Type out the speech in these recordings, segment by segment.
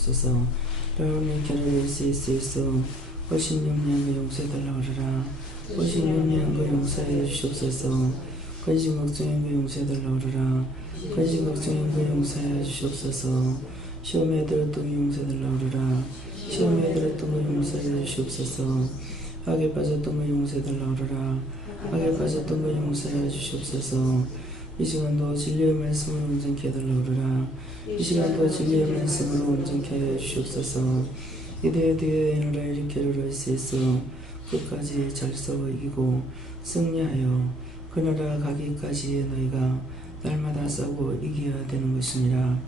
주옵소서. 여러분의 결혼을 있어 56년 용서해달라고 그러라. 56년 용서해 주시옵소서. 근심 걱정인 용서해달라고 그러라. 근심 걱정인 용서해 주시옵소서. 시험에 들었던 용서해달라고 그러라. 시험에 들었던 용서해 주시옵소서. 악에 빠졌던 용서해달라고 그러라. 악에 빠졌던 용서해 주시옵소서. 이 시간도 진리의 말씀을 온전케 해달라고 그러라. 이 시간도 진리의 말씀으로 온전케 해 주시옵소서. 이대에 나라 일으키리라 있어 끝까지 잘 싸워 이기고 승리하여 그 나라 가기까지 너희가 날마다 싸고 이겨야 되는 것이니라.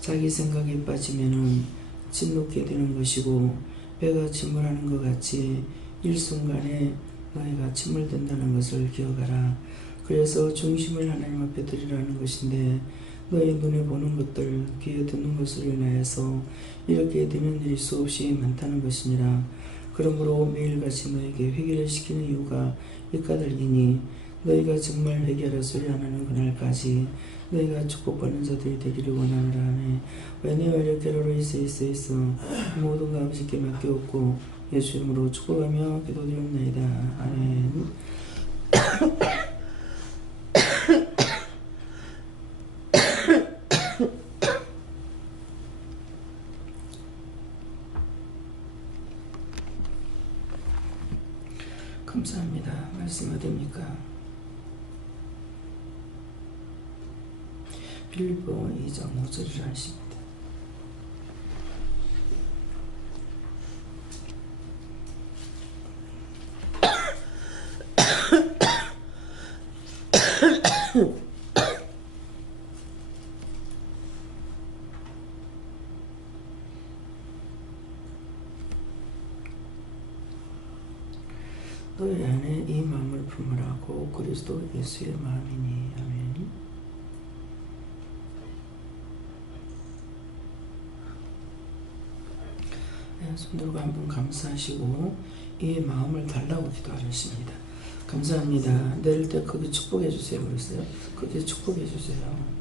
자기 생각에 빠지면은 진노게 되는 것이고 배가 침몰하는 것 같이 일순간에 너희가 침몰된다는 것을 기억하라. 그래서 중심을 하나님 앞에 드리라는 것인데 너희 눈에 보는 것들 귀에 듣는 것을 인하여서 이렇게 되는 일이 수없이 많다는 것이니라. 그러므로 매일같이 너에게 회개를 시키는 이유가 이까들이니 너희가 정말 회개하라 소리 안 하는 그날까지 너희가 축복받는 자들이 되기를 원하노라 하네. 왜냐하여 이렇게로 있어 모든 감식께 맡겨없고 예수 이름으로 축복하며 기도드리옵나이다. 아멘. 감사합니다. 말씀 어디입니까? 빌립보 2장 5절을 하십니다. 너희 안에 이 마음을 품으라고 그리스도 예수의 마음이니. 아멘. 네, 손들고 한번 감사하시고 이 마음을 달라고 기도하십니다. 감사합니다. 내릴 때 거기 축복해 주세요. 그랬어요. 거기 축복해 주세요.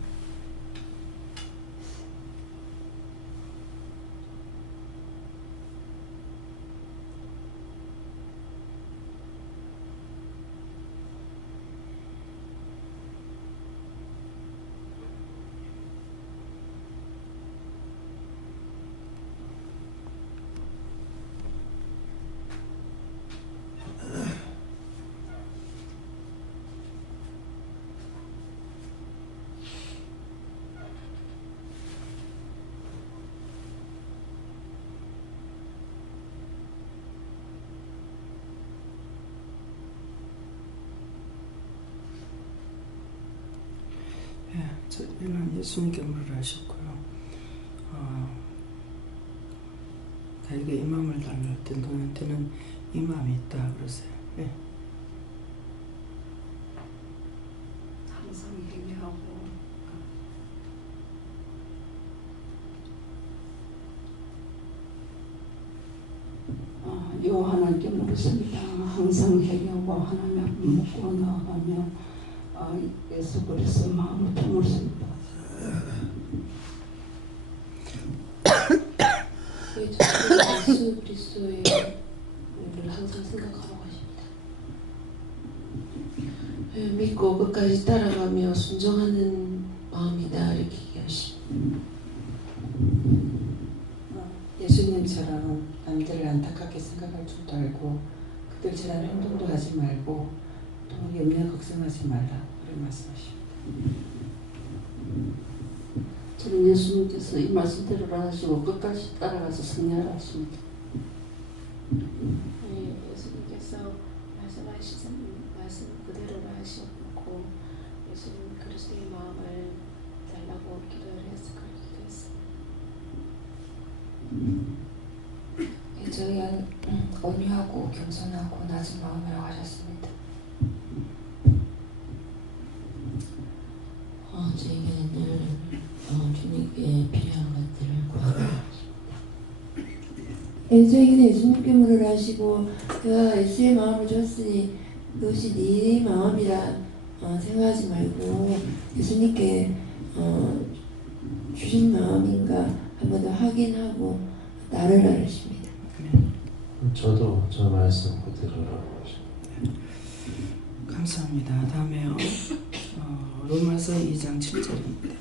저희는 예수님께 물을 하셨고요. 나에게 이 마음을 달랄 때 너한테는 이 마음이 있다 그러세요. 네. 항상 회개하고 하나님께 물었습니다. 항상 회개하고 하나님 앞에 묻고 나아가며 예수 그리스도의 마음을 품었습니다. 예수 그리스도의 일을 항상 생각하고 가십니다. 믿고 끝까지 따라가며 순종하는 마음이다 이렇게 얘기하십니다. 예수님처럼 남들을 안타깝게 생각할 줄도 알고 그들처럼 행동도 하지 말고 또 염려 걱정하지 말라 그런 말씀하십니다. 저는 예수님께서 이 말씀대로 하시고 끝까지 따라가서 승리하라 하십니다. 예수님께서 말씀하신 말씀 그대로 하셨고 예수님 그리스도의 마음을 달라고 기도를 해서 그렇게 됐습니다. 저희 온유하고 겸손하고 낮은 마음으로 하셨습니다. 저에게는 늘 주님께 필요한 것들을 구하라. 저에게는 예수님께 물으라 하시고 내가 예수의 마음을 줬으니 그것이 네 마음이라 생각하지 말고 예수님께 주신 마음인가 한 번 더 확인하고 따르라 하십니다. 저도 저 말씀 그대로라고 하십니다. 감사합니다. 다음에요. 로마서 2장 7절입니다.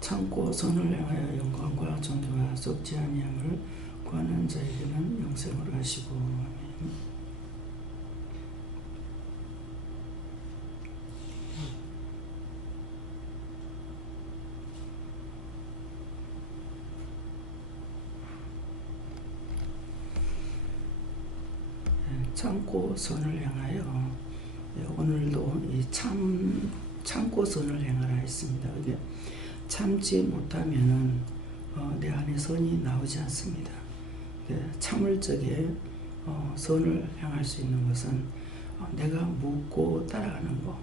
참고 선을 향하여 영광과 존귀와 썩지 아니함을 구하는 자에게는 영생을 하시고. 아멘. 참고 선을 향하여. 오늘도 이 참고 선을 행하라 했습니다. 이게 참지 못하면은 내 안에 선이 나오지 않습니다. 참을 적에 선을 행할 수 있는 것은 내가 묻고 따라가는 것,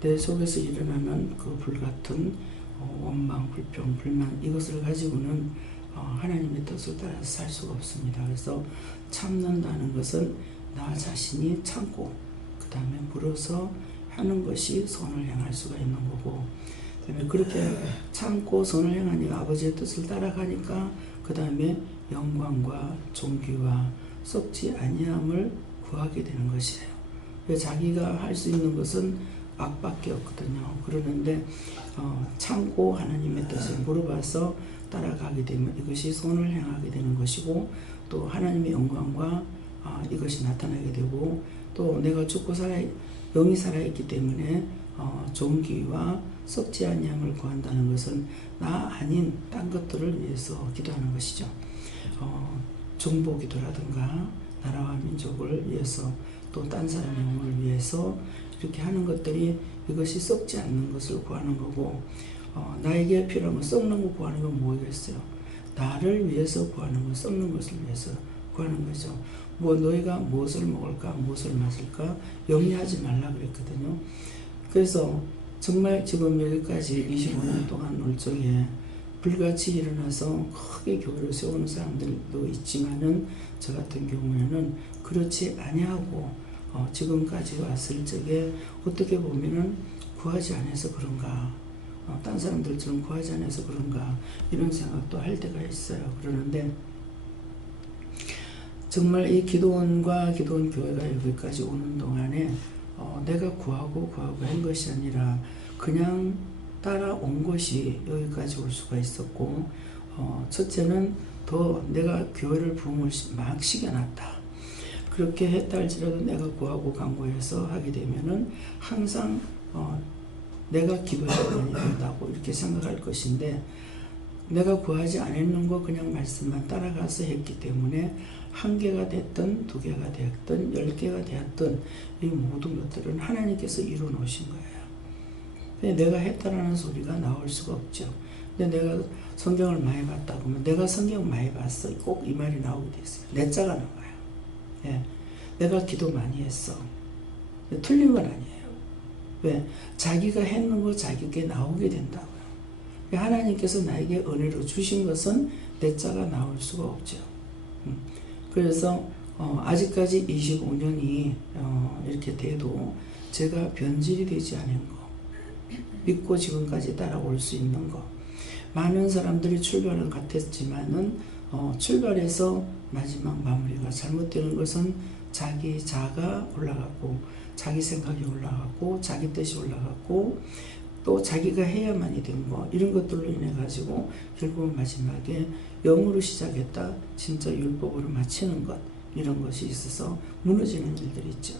내 속에서 일어나는 그 불같은 원망, 불평, 불만, 이것을 가지고는 하나님의 뜻을 따라서 살 수가 없습니다. 그래서 참는다는 것은 나 자신이 참고 그 다음에 물어서 하는 것이 선을 행할 수가 있는 거고, 그다음에 그렇게 참고 선을 행하니까 아버지의 뜻을 따라가니까 그 다음에 영광과 존귀와 썩지 아니함을 구하게 되는 것이에요. 자기가 할 수 있는 것은 악밖에 없거든요. 그러는데 참고 하나님의 뜻을 물어봐서 따라가게 되면 이것이 선을 행하게 되는 것이고, 또 하나님의 영광과 이것이 나타나게 되고, 또 내가 죽고 영이 살아있기 때문에 존귀와 썩지 아니함을 구한다는 것은 나 아닌 딴 것들을 위해서 기도하는 것이죠. 정보 기도라든가 나라와 민족을 위해서, 또 딴 사람의 영혼을 위해서 이렇게 하는 것들이, 이것이 썩지 않는 것을 구하는 거고, 나에게 필요한 거, 썩는 거 구하는 건 뭐겠어요? 나를 위해서 구하는 건 썩는 것을 위해서 구하는 거죠. 너희가 무엇을 먹을까, 무엇을 마실까 염려하지 말라 그랬거든요. 그래서 정말 지금 여기까지 25년 동안 올 적에 불같이 일어나서 크게 교회를 세우는 사람들도 있지만은, 저 같은 경우에는 그렇지 아니하고 지금까지 왔을 적에 어떻게 보면은 구하지 않아서 그런가, 딴 사람들처럼 구하지 않아서 그런가, 이런 생각도 할 때가 있어요. 그러는데 정말 이 기도원과 기도원 교회가 여기까지 오는 동안에 내가 구하고 한 것이 아니라 그냥 따라온 것이 여기까지 올 수가 있었고, 첫째는 더 내가 교회를 부흥을 막 시켜놨다. 그렇게 했다 할지라도 내가 구하고 간구해서 하게 되면은 항상 내가 기도해야 된다고 이렇게 생각할 것인데, 내가 구하지 않았는 거 그냥 말씀만 따라가서 했기 때문에 한 개가 됐든 두 개가 됐든 10개가 되었든 이 모든 것들은 하나님께서 이루어 놓으신 거예요. 내가 했다라는 소리가 나올 수가 없죠. 근데 내가 성경을 많이 봤다고 하면 내가 성경 많이 봤어, 꼭 이 말이 나오게 됐어요. 내 자가 나와요. 예. 내가 기도 많이 했어. 틀린 건 아니에요. 왜? 자기가 했는 거 자기에게 나오게 된다고요. 하나님께서 나에게 은혜로 주신 것은 내 자가 나올 수가 없죠. 그래서 아직까지 25년이 이렇게 돼도 제가 변질이 되지 않은 거, 믿고 지금까지 따라올 수 있는 거, 많은 사람들이 출발은 같았지만은 출발해서 마지막 마무리가 잘못되는 것은 자기 자가 올라가고, 자기 생각이 올라가고, 자기 뜻이 올라가고, 또 자기가 해야만이 된 거, 이런 것들로 인해 가지고 결국 마지막에 영으로 시작했다 진짜 율법으로 마치는 것, 이런 것이 있어서 무너지는 일들이 있죠.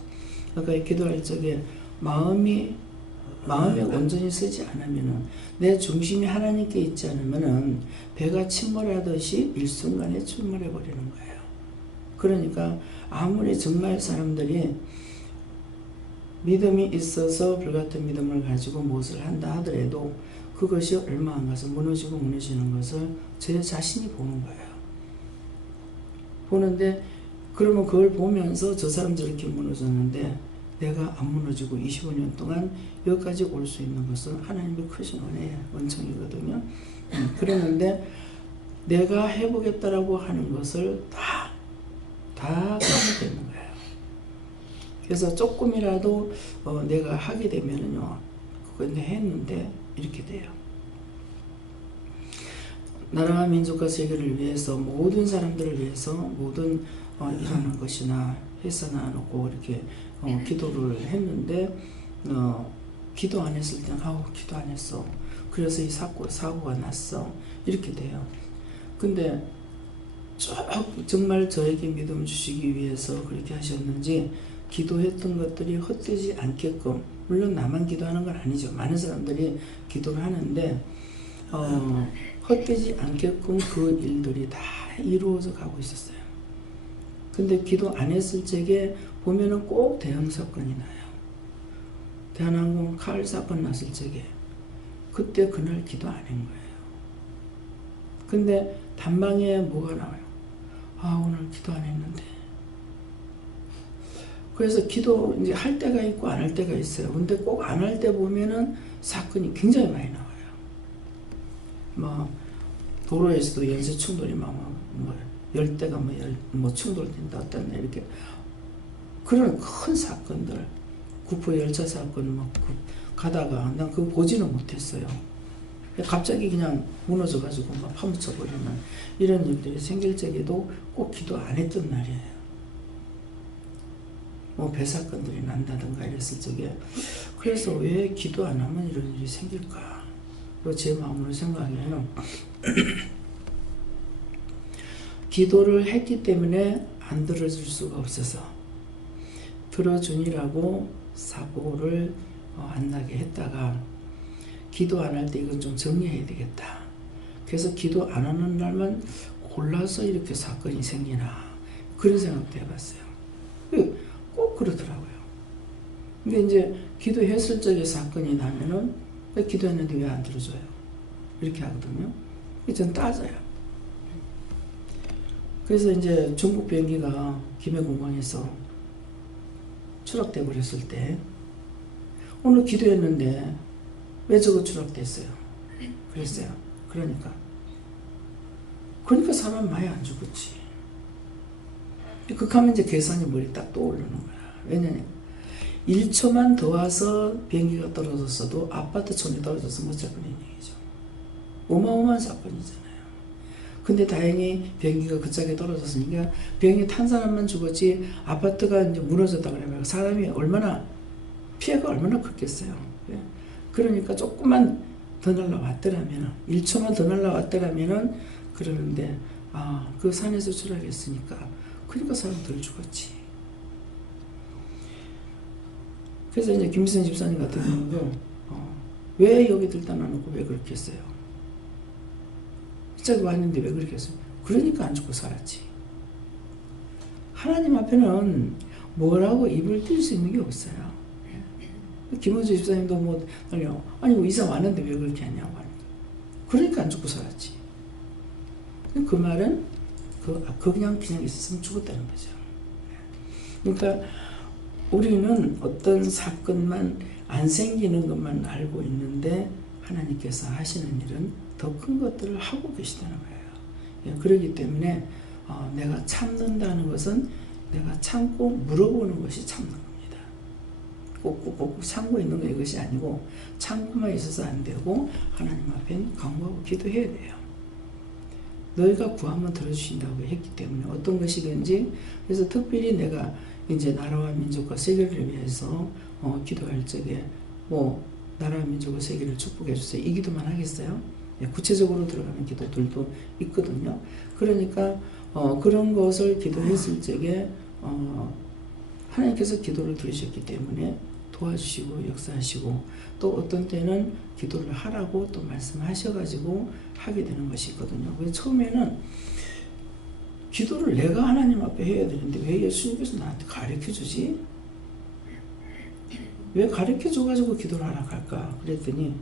그러니까 기도할 적에 마음에 온전히 서지 않으면은, 내 중심이 하나님께 있지 않으면은 배가 침몰하듯이 일순간에 침몰해 버리는 거예요. 그러니까 아무리 정말 사람들이 믿음이 있어서 불같은 믿음을 가지고 무엇을 한다 하더라도 그것이 얼마 안 가서 무너지고 무너지는 것을 제 자신이 보는 거예요. 보는데 그러면 그걸 보면서 저 사람 저렇게 무너졌는데 내가 안 무너지고 25년 동안 여기까지 올 수 있는 것은 하나님의 크신 원청이거든요. 그랬는데 내가 해보겠다라고 하는 것을 다 까먹게 되는 거예요. 그래서 조금이라도 내가 하게 되면은요, 그거 했는데 이렇게 돼요. 나라와 민족과 세계를 위해서 모든 사람들을 위해서 모든 일하는 것이나 해서나 놓고 이렇게 기도를 했는데 기도 안 했을 때는 기도 안 했어. 그래서 이 사고가 났어. 이렇게 돼요. 근데 정말 저에게 믿음 주시기 위해서 그렇게 하셨는지 기도했던 것들이 헛되지 않게끔, 물론 나만 기도하는 건 아니죠. 많은 사람들이 기도를 하는데 헛되지 않게끔 그 일들이 다 이루어져 가고 있었어요. 근데 기도 안 했을 적에 보면은 꼭 대형 사건이 나요. 대한항공 칼 사건 났을 적에 그때 그날 기도 안 한 거예요. 근데 단방에 뭐가 나와요? 오늘 기도 안 했는데. 그래서 기도 이제 할 때가 있고 안 할 때가 있어요. 근데 꼭 안 할 때 보면은 사건이 굉장히 많이 나와요. 도로에서도 연쇄 충돌이 열대가 충돌된다 어떤 이렇게 그런 큰 사건들, 구포 열차 사건 가다가 난 그거 보지는 못했어요. 갑자기 그냥 무너져가지고 파묻혀버리는 이런 일들이 생길 적에도 꼭 기도 안 했던 날이에요. 배 사건들이 난다든가 이랬을 적에 그래서 왜 기도 안 하면 이런 일이 생길까? 제 마음으로 생각하면 기도를 했기 때문에 안 들어줄 수가 없어서 들어주니라고 사고를 안 나게 했다가 기도 안 할 때 이건 좀 정리해야 되겠다. 그래서 기도 안 하는 날만 골라서 이렇게 사건이 생기나 그런 생각도 해봤어요. 꼭 그러더라고요. 근데 이제 기도했을 적에 사건이 나면은 왜 기도했는데 왜 안 들어줘요? 이렇게 하거든요. 전 따져요. 그래서 이제 중국 비행기가 김해공항에서 추락돼 버렸을 때 오늘 기도했는데 왜 저거 추락됐어요? 그랬어요. 그러니까 사람 많이 안 죽었지. 극하면 이제 계산이 머리 딱 떠오르는 거야. 왜냐면 1초만 더 와서 비행기가 떨어졌어도 아파트 촌이 떨어져서 못 잡는 얘기죠. 어마어마한 사건이잖아요. 근데 다행히 비행기가 그 짝에 떨어졌으니까 비행기 탄 사람만 죽었지 아파트가 이제 무너졌다 그러면 사람이 피해가 얼마나 컸겠어요. 그러니까 조금만 더 날라왔더라면 1초만 더 날라왔더라면 그러는데 그 산에서 추락했으니까 그러니까 사람 덜 죽었지. 그래서 이제 김미선 집사님 같은 경우도 왜 여기 들다 놔놓고 왜 그렇게 했어요? 진짜 왔는데 왜 그렇게 했어요? 그러니까 안 죽고 살았지. 하나님 앞에는 뭐라고 입을 띨 수 있는 게 없어요. 김원주 집사님도 아니 이사 왔는데 왜 그렇게 하냐고 하니까 그러니까 안 죽고 살았지. 그 말은 그냥 있었으면 죽었다는 거죠. 그러니까 우리는 어떤 사건만 안 생기는 것만 알고 있는데 하나님께서 하시는 일은 더 큰 것들을 하고 계시다는 거예요. 그렇기 때문에 내가 참는다는 것은 내가 참고 물어보는 것이 참는 겁니다. 꼭 참고 있는 거 이것이 아니고 참고만 있어서 안 되고 하나님 앞에 간구하고 기도해야 돼요. 너희가 구하면 들어주신다고 했기 때문에 어떤 것이든지 그래서 특별히 내가 이제 나라와 민족과 세계를 위해서 기도할 적에 나라와 민족과 세계를 축복해 주세요. 이 기도만 하겠어요? 구체적으로 들어가는 기도들도 있거든요. 그러니까 그런 것을 기도했을 적에 하나님께서 기도를 들으셨기 때문에 도와주시고 역사하시고 또 어떤 때는 기도를 하라고 또 말씀하셔가지고 하게 되는 것이 있거든요. 왜 처음에는 기도를 내가 하나님 앞에 해야 되는데 왜 예수님께서 나한테 가르쳐주지? 왜 가르쳐줘가지고 기도를 하라 할까? 그랬더니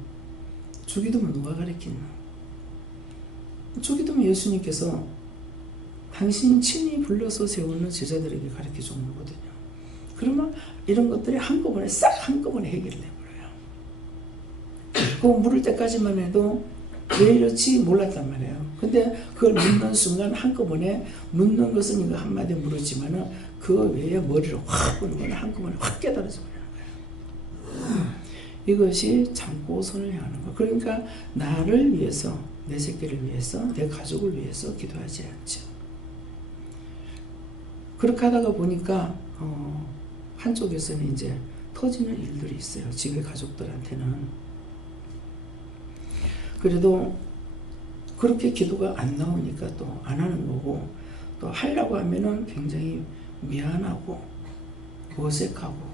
주기도면 누가 가르치나? 주기도면 예수님께서 당신 친히 불러서 세우는 제자들에게 가르쳐준 거거든요. 그러면 이런 것들이 한꺼번에 싹 한꺼번에 해결이 돼버려요. 그 물을 때까지만 해도 왜 이렇지 몰랐단 말이에요. 근데 그걸 묻는 순간 한꺼번에 묻는 것은 이거 한마디 물었지만은 그 외에 머리를 확 부는 거는 한꺼번에 확 깨달아져 버리는 거예요. 이것이 참고 선을 향하는 거. 그러니까 나를 위해서, 내 새끼를 위해서, 내 가족을 위해서 기도하지 않죠. 그렇게 하다가 보니까 한쪽에서는 이제 터지는 일들이 있어요. 집의 가족들한테는. 그래도 그렇게 기도가 안 나오니까 또 안 하는 거고, 또 하려고 하면은 굉장히 미안하고 어색하고,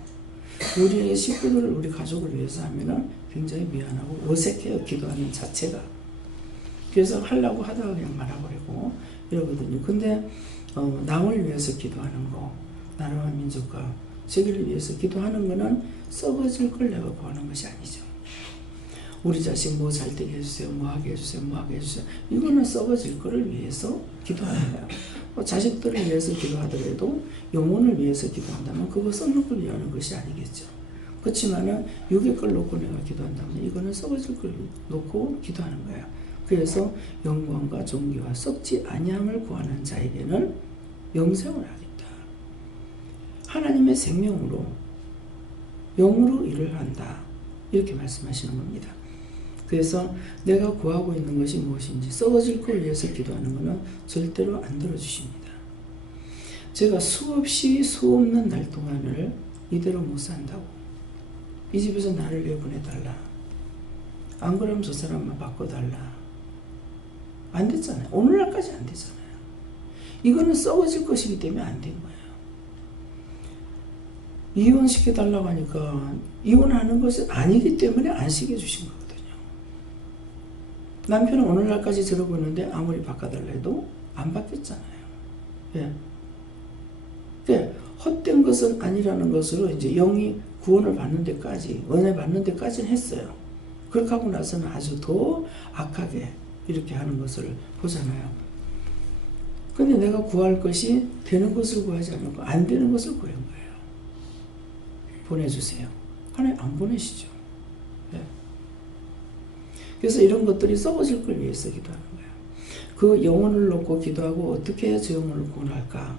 우리 식구들, 우리 가족을 위해서 하면은 굉장히 미안하고 어색해요. 기도하는 자체가. 그래서 하려고 하다가 그냥 말아버리고 이러거든요. 근데 남을 위해서 기도하는 거, 나라와 민족과 세계를 위해서 기도하는 거는 썩어질 걸 내가 구하는 것이 아니죠. 우리 자식 뭐 잘되게 해주세요, 뭐 하게 해주세요, 뭐 하게 해주세요. 이거는 썩어질 거를 위해서 기도하는 거예요. 자식들을 위해서 기도하더라도 영혼을 위해서 기도한다면 그거 썩는 걸 위하는 것이 아니겠죠. 그렇지만은 육의 걸 놓고 내가 기도한다면 이거는 썩어질 걸 놓고 기도하는 거예요. 그래서 영광과 존귀와 썩지 아니함을 구하는 자에게는 영생을 하겠다. 하나님의 생명으로 영으로 일을 한다. 이렇게 말씀하시는 겁니다. 그래서 내가 구하고 있는 것이 무엇인지 썩어질 걸 위해서 기도하는 것은 절대로 안 들어주십니다. 제가 수없이 수없는 날 동안을 이대로 못 산다고. 이 집에서 나를 왜 보내달라. 안 그러면 저 사람만 바꿔달라. 안 됐잖아요. 오늘날까지 안 되잖아요. 이거는 썩어질 것이기 때문에 안 된 거예요. 이혼시켜달라고 하니까 이혼하는 것은 아니기 때문에 안 시켜주신 거거든요. 남편은 오늘날까지 저러고 있는데 아무리 바꿔달라 해도 안 바뀌었잖아요. 예. 네, 헛된 것은 아니라는 것으로 이제 영이 구원을 받는 데까지, 은혜 받는 데까지는 했어요. 그렇게 하고 나서는 아주 더 악하게 이렇게 하는 것을 보잖아요. 근데 내가 구할 것이 되는 것을 구하지 않고 안 되는 것을 구한 거예요. 보내주세요. 하나님 안 보내시죠. 네. 그래서 이런 것들이 썩어질 걸 위해서 기도하는 거예요. 그 영혼을 놓고 기도하고 어떻게 해야 저 영혼을 구원할까?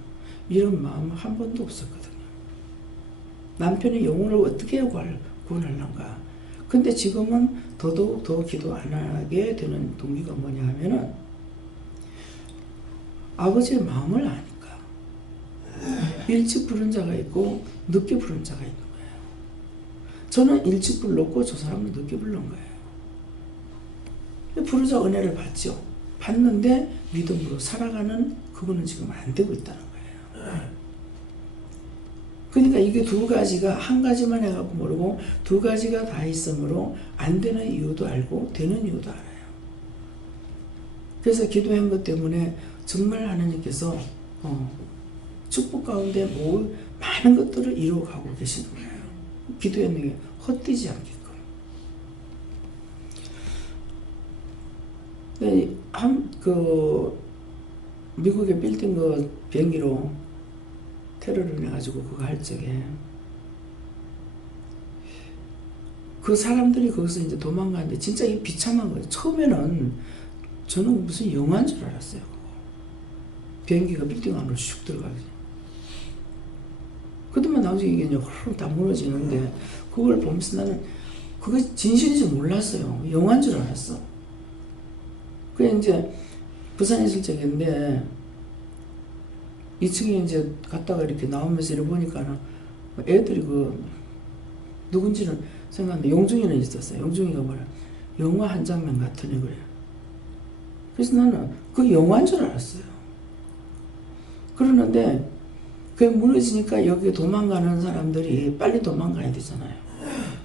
이런 마음 한 번도 없었거든요. 남편의 영혼을 어떻게 해야 구원하려는가? 근데 지금은 더더욱 더 기도 안 하게 되는 동기가 뭐냐 하면은 아버지의 마음을 아니까. 일찍 부른 자가 있고 늦게 부른 자가 있는 거예요. 저는 일찍 불렀고 저 사람은 늦게 부른 거예요. 부르자 은혜를 받죠. 받는데 믿음으로 살아가는 그거는 지금 안 되고 있다는 거예요. 그러니까 이게 두 가지가 한 가지만 해갖고 모르고 두 가지가 다 있으므로 안 되는 이유도 알고 되는 이유도 알아요. 그래서 기도한 것 때문에 정말 하나님께서 축복 가운데 많은 것들을 이루어가고 계시는 거예요. 기도했는 게 헛되지 않게끔. 미국의 빌딩 비행기로 테러를 해가지고 그거 할 적에 그 사람들이 거기서 이제 도망가는데 진짜 이 비참한 거예요. 처음에는 저는 무슨 영화인 줄 알았어요. 비행기가 빌딩 안으로 슉 들어가지. 그러면 나중에 이게 흐르륵 다 무너지는데 그걸 보면서 나는 그게 진실인지 몰랐어요. 영화인 줄 알았어. 그래 이제 부산에 있을 적인데 2층에 이제 갔다가 이렇게 나오면서 이렇게 보니까 애들이 누군지는 생각하는데 용중이는 있었어요. 용중이가 뭐라 영화 한 장면 같으니 그래요. 그래서 나는 그 영화인 줄 알았어요. 그러는데 그게 무너지니까 여기 도망가는 사람들이 빨리 도망가야 되잖아요.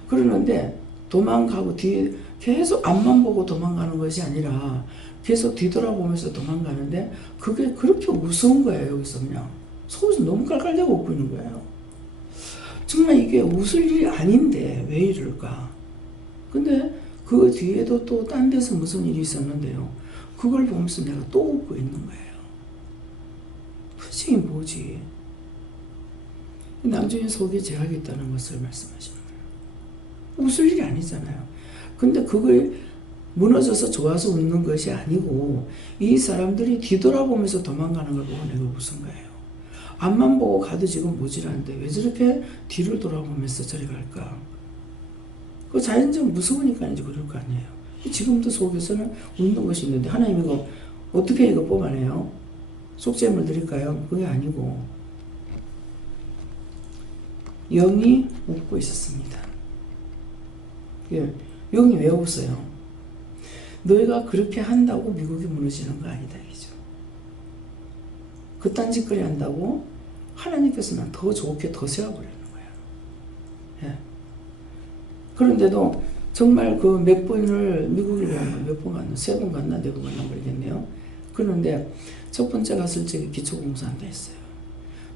그러는데 도망가고 뒤에 계속 앞만 보고 도망가는 것이 아니라 계속 뒤돌아보면서 도망가는데 그게 그렇게 무서운 거예요. 여기서 그냥 속에서 너무 깔깔대고 웃고 있는 거예요. 정말 이게 웃을 일이 아닌데 왜 이럴까? 근데 그 뒤에도 또 딴 데서 무슨 일이 있었는데요. 그걸 보면서 내가 또 웃고 있는 거예요. 도대체 뭐지? 나중에 속에 제약이 있다는 것을 말씀하시는 거예요. 웃을 일이 아니잖아요. 근데 그걸 무너져서 좋아서 웃는 것이 아니고 이 사람들이 뒤돌아보면서 도망가는 걸 보고 내가 웃은 거예요. 앞만 보고 가도 지금 모질한데 왜 저렇게 뒤를 돌아보면서 저리 갈까? 그 자연적 무서우니까 이제 그럴 거 아니에요. 지금도 속에서는 웃는 것이 있는데 하나님 이거 어떻게 이거 뽑아내요? 속죄물 드릴까요? 그게 아니고 영이 웃고 있었습니다. 영이 왜 웃어요? 너희가 그렇게 한다고 미국이 무너지는 거 아니다 이죠. 그딴 짓거리 한다고 하나님께서는 더 좋게 더 세워버리는 거예요. 예. 그런데도 정말 그 몇 번을 미국을 몇 번 갔나? 3번 갔나? 4번 갔나 모르겠네요. 그런데 첫 번째 갔을 적에 기초공사한다 했어요.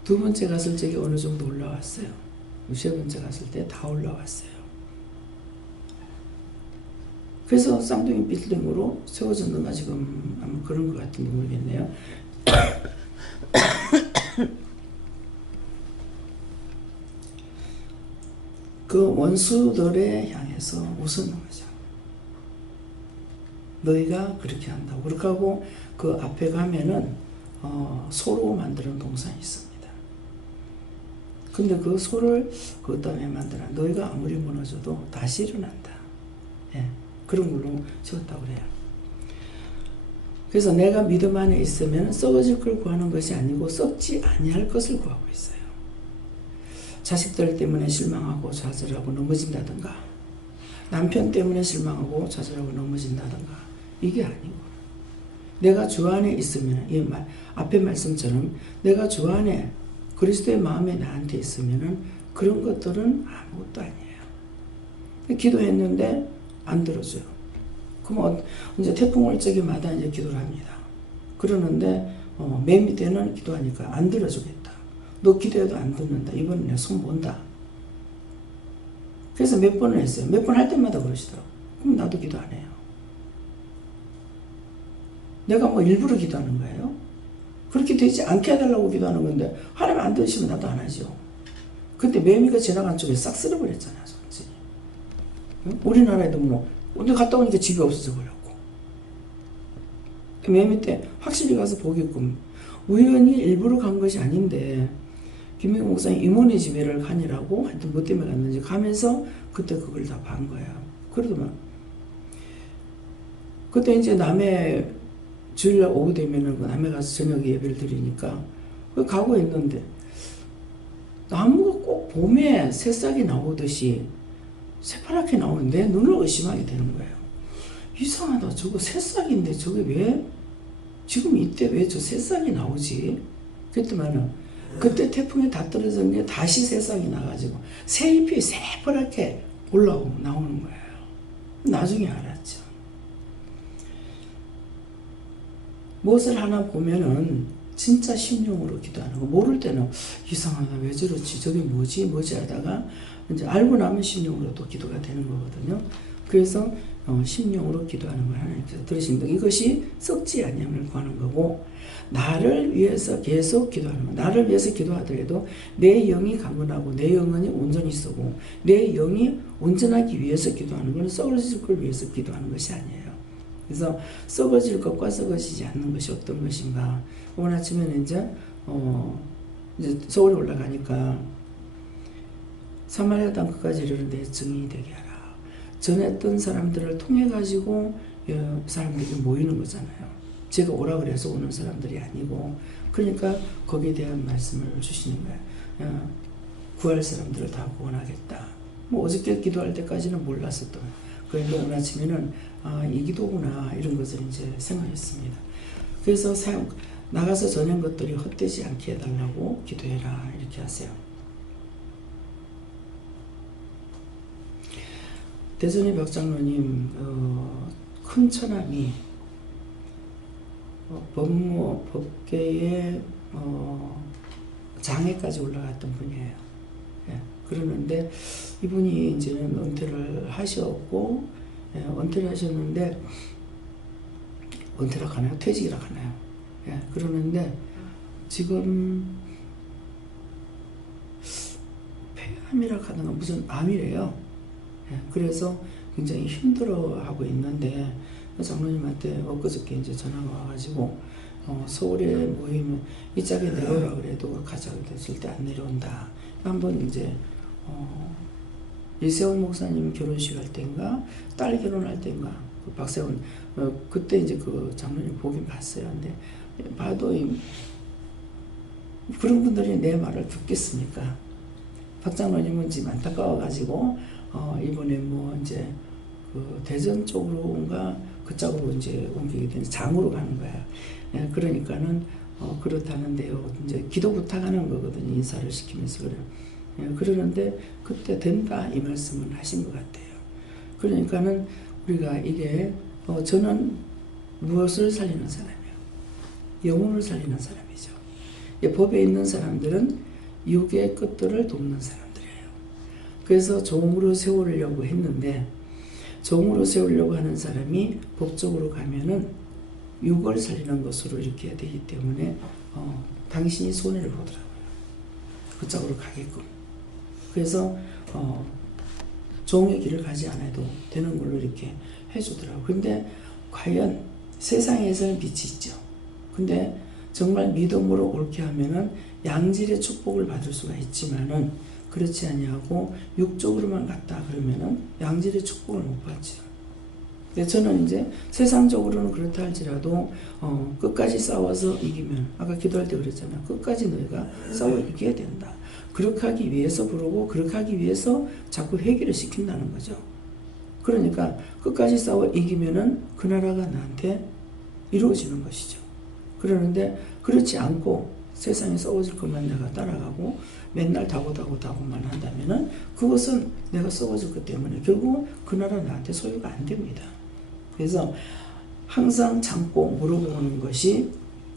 두 번째 갔을 적에 어느 정도 올라왔어요. 세 번째 갔을 때 다 올라왔어요. 그래서 쌍둥이 빌딩으로 세워졌는가 지금 아마 그런 것 같은데 모르겠네요. 그 원수들에 향해서 웃는 거죠. 너희가 그렇게 한다고. 그렇게 하고 그 앞에 가면은 소로 만드는 동산이 있습니다. 근데 그 소를 그 다음에 만들어 너희가 아무리 무너져도 다시 일어난다. 예, 그런 걸로 지었다고 그래요. 그래서 내가 믿음 안에 있으면 썩어질 걸 구하는 것이 아니고 썩지 아니할 것을 구하고 있어요. 자식들 때문에 실망하고 좌절하고 넘어진다든가 남편 때문에 실망하고 좌절하고 넘어진다든가 이게 아니고 내가 주 안에 있으면 이 앞에 말씀처럼 내가 주 안에 그리스도의 마음에 나한테 있으면은 그런 것들은 아무것도 아니에요. 기도했는데 안 들어줘요. 그럼 이제 태풍 올 적에마다 이제 기도를 합니다. 그러는데 맨 밑에는 기도하니까 안 들어주겠다. 너 기도해도 안 듣는다. 이번엔 내 손 본다. 그래서 몇 번을 했어요. 몇 번 할 때마다 그러시더라고. 그럼 나도 기도 안 해요. 내가 뭐 일부러 기도하는 거예요? 그렇게 되지 않게 해달라고 기도하는 건데 하나님 안 들으시면 나도 안 하죠. 그때 매미가 지나간 쪽에 싹 쓸어버렸잖아요. 응? 우리나라에도 뭐 근데 갔다 오니까 집이 없어져 버렸고 매미 때 확실히 가서 보게끔 우연히 일부러 간 것이 아닌데 김민국 목사님 이모네 집에를 가니라고 하여튼 뭐 때문에 갔는지 가면서 그때 그걸 다 반 거야. 그러더만 그때 이제 남해 주일날 오후 되면은 남해 가서 저녁에 예배를 드리니까 가고 있는데 나무가 꼭 봄에 새싹이 나오듯이 새파랗게 나오는데 눈을 의심하게 되는 거예요. 이상하다. 저거 새싹인데 저게 왜 지금 이때 왜 저 새싹이 나오지? 그랬더만은 그때 태풍이 다 떨어진 게 다시 새싹이 나가지고 새잎이 새파랗게 올라오고 나오는 거예요. 나중에 알았죠. 무엇을 하나 보면은 진짜 심령으로 기도하는 거. 모를 때는 이상하다. 왜 저렇지? 저게 뭐지? 하다가 이제 알고 나면 심령으로 또 기도가 되는 거거든요. 그래서 심령으로 기도하는 걸 하나님께서 들으신다. 이것이 썩지 아니함을 구하는 거고 나를 위해서 계속 기도하는 거. 나를 위해서 기도하더라도 내 영이 강건하고 내 영혼이 온전히 쓰고 내 영이 온전하기 위해서 기도하는 건 썩어질 걸 위해서 기도하는 것이 아니에요. 그래서 썩어질 것과 썩어지지 않는 것이 어떤 것인가. 오늘 아침에는 이제 서울에 올라가니까 사마리아 땅 끝까지 이르는데 증인이 되게 하라. 전했던 사람들을 통해 가지고 사람들이 모이는 거잖아요. 제가 오라 그래서 오는 사람들이 아니고 그러니까 거기에 대한 말씀을 주시는 거예요. 구할 사람들을 다 구원하겠다. 뭐 어저께 기도할 때까지는 몰랐었던. 그런데 오늘 아침에는 이 기도구나 이런 것을 이제 생각했습니다. 그래서 나가서 전한 것들이 헛되지 않게 해달라고 기도해라 이렇게 하세요. 대전의 벽장로님 큰 처남이 법계의 장애까지 올라갔던 분이에요. 예. 그러는데 이분이 이제는 은퇴를 하셨고, 예, 은퇴를 하셨는데, 은퇴라 하나요? 퇴직이라 하나요? 예, 그러는데 지금 폐암이라 하던가 무슨 암이래요. 예, 그래서 굉장히 힘들어하고 있는데 장로님한테 엊그저께 이제 전화가 와가지고 서울에 모이면 이 짝에 내려오라 그래도 가자고 했을 때 안 내려온다. 한번 이제 이세훈 목사님 결혼식 할 때인가 딸 결혼할 때인가 그 박세훈 그때 이제 그 장로님 보긴 봤어요. 근데 봐도 그런 분들이 내 말을 듣겠습니까? 박 장로님은 지금 안타까워가지고 이번에 뭐 이제 그 대전 쪽으로인가 그쪽으로 이제 옮기게 되는 장으로 가는 거야. 예, 그러니까는 그렇다는데요. 이제 기도 부탁하는 거거든요. 인사를 시키면서 그래요. 예, 그러는데 그때 된다 이 말씀을 하신 것 같아요. 그러니까는 우리가 이게 저는 무엇을 살리는 사람이에요? 영혼을 살리는 사람이죠. 예, 법에 있는 사람들은 육의 끝들을 돕는 사람들이에요. 그래서 종으로 세우려고 했는데 종으로 세우려고 하는 사람이 법적으로 가면은 육을 살리는 것으로 이렇게 되기 때문에 당신이 손해를 보더라고요. 그쪽으로 가게끔. 그래서 종의 길을 가지 않아도 되는 걸로 이렇게 해주더라고요. 근데 과연 세상에서는 빛이 있죠. 근데 정말 믿음으로 옳게 하면은 양질의 축복을 받을 수가 있지만은 그렇지 아니하고 육적으로만 갔다 그러면은 양질의 축복을 못 받죠. 근데 저는 이제 세상적으로는 그렇다 할지라도 끝까지 싸워서 이기면 아까 기도할 때 그랬잖아요. 끝까지 너희가 싸워 이겨야 된다. 그렇게 하기 위해서 부르고 그렇게 하기 위해서 자꾸 회개를 시킨다는 거죠. 그러니까 끝까지 싸워 이기면은 그 나라가 나한테 이루어지는 것이죠. 그러는데 그렇지 않고 세상에 썩어질 것만 내가 따라가고 맨날 다고만 한다면은 그것은 내가 썩어질 것 때문에 결국 그 나라 나한테 소유가 안 됩니다. 그래서 항상 참고 물어보는 것이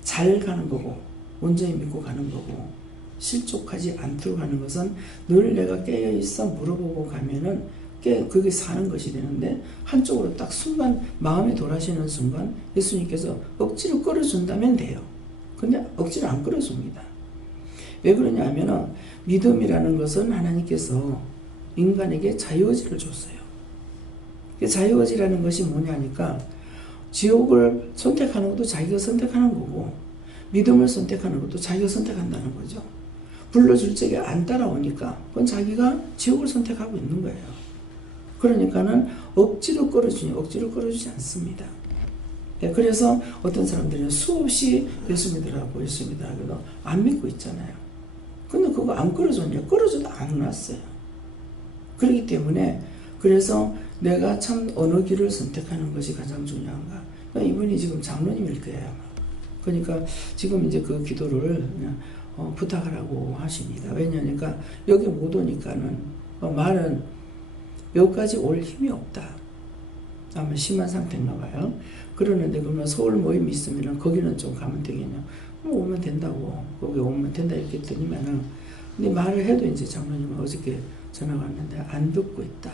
잘 가는 거고 온전히 믿고 가는 거고 실족하지 않도록 하는 것은 늘 내가 깨어있어 물어보고 가면은 그게 사는 것이 되는데 한쪽으로 딱 순간 마음이 돌아서는 순간 예수님께서 억지로 끌어준다면 돼요. 근데 억지로 안 끌어줍니다. 왜 그러냐 하면은 믿음이라는 것은 하나님께서 인간에게 자유의지를 줬어요. 자유의지라는 것이 뭐냐니까 지옥을 선택하는 것도 자기가 선택하는 거고 믿음을 선택하는 것도 자기가 선택한다는 거죠. 불러줄 적에 안 따라오니까 그건 자기가 지옥을 선택하고 있는 거예요. 그러니까는 억지로 끌어주지 않습니다. 네, 그래서 어떤 사람들은 수없이 예수 믿으라고 해도 안 믿고 있잖아요. 근데 그거 안 끌어줬냐? 끌어줘도 안 왔어요. 그렇기 때문에 그래서 내가 참 어느 길을 선택하는 것이 가장 중요한가? 그러니까 이분이 지금 장로님일 거예요. 아마. 그러니까 지금 이제 그 기도를 그냥 부탁하라고 하십니다. 왜냐니까 여기 못 오니까는 말은 여기까지 올 힘이 없다. 아마 심한 상태인가 봐요. 그러는데 그러면 서울 모임이 있으면 거기는 좀 가면 되겠냐. 오면 된다고. 거기 오면 된다 이렇게 했더니만은 근데 말을 해도 이제 장로님은 어저께 전화가 왔는데 안 듣고 있다.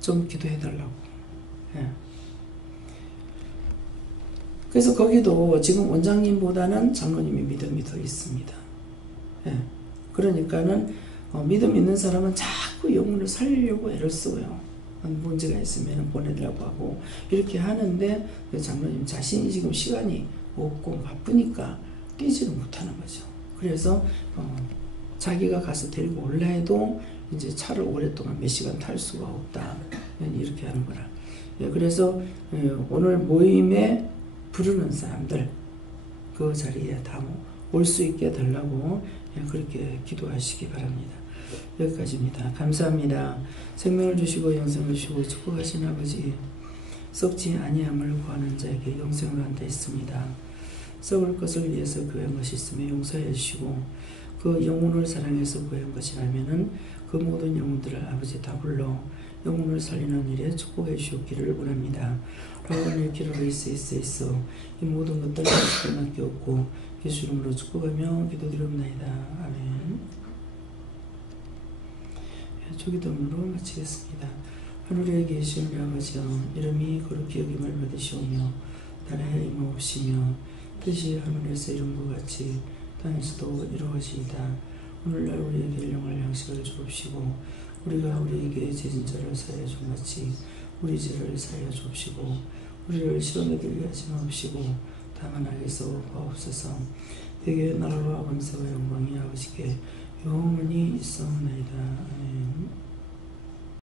좀 기도해달라고. 예. 그래서 거기도 지금 원장님보다는 장로님의 믿음이 더 있습니다. 예. 그러니까는 믿음 있는 사람은 자꾸 영혼을 살리려고 애를 써요. 문제가 있으면 보내려고 하고 이렇게 하는데 장로님 자신이 지금 시간이 없고 바쁘니까 뛰지를 못하는 거죠. 그래서 자기가 가서 데리고 올라 해도 이제 차를 오랫동안 몇 시간 탈 수가 없다. 이렇게 하는 거라. 그래서 오늘 모임에 부르는 사람들 그 자리에 다 올 수 있게 해달라고 그렇게 기도하시기 바랍니다. 여기까지입니다. 감사합니다. 생명을 주시고 영생을 주시고 축복하신 아버지 썩지 아니함을 구하는 자에게 영생을 한다 했습니다. 썩을 것을 위해서 구한 것이 있으면 용서해 주시고 그 영혼을 사랑해서 구한 것이라면은 그 모든 영혼들을 아버지 다 불러 영혼을 살리는 일에 축복해 주시기를 원합니다. 라오늘 기도를 있어 이 모든 것들을 주께 맡겼고 예수 이름으로 축복하며 기도드립니다. 아멘. 주기도문으로 마치겠습니다. 하늘에 계신 우리 아버지여, 이름이 거룩히 여김을 받으시오며 나라의 임하옵시며 뜻이 하늘에서 이룬 것 같이 땅에서도 이루어지이다. 오늘날 우리에게 일용할 양식을 주옵시고 우리가 우리에게 죄진 자를 사하여 준 같이 우리 죄를 사하여 주옵시고 우리를 시험에 들게 하지 마옵시고 다만 악에서 구하옵소서. 내게 나라와 권세와 영광이 아버지께 영원히 있사옵나이다.